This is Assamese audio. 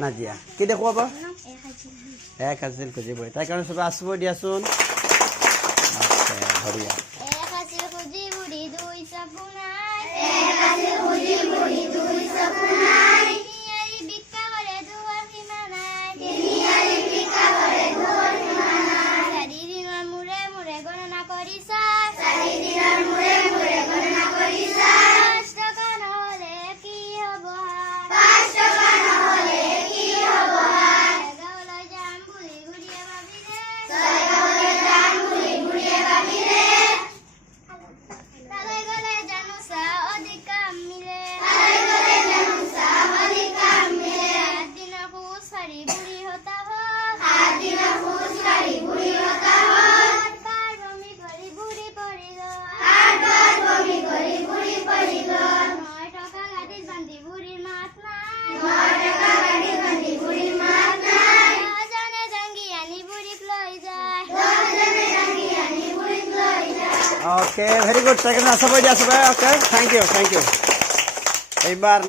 নাজিয়া কি দেখুৱাব এক হাজিল খুজিব তাই কাৰণে চবে আছিব দিয়াচোন ধৰিয়া Okay, very good. Second, okay, thank you. Eibar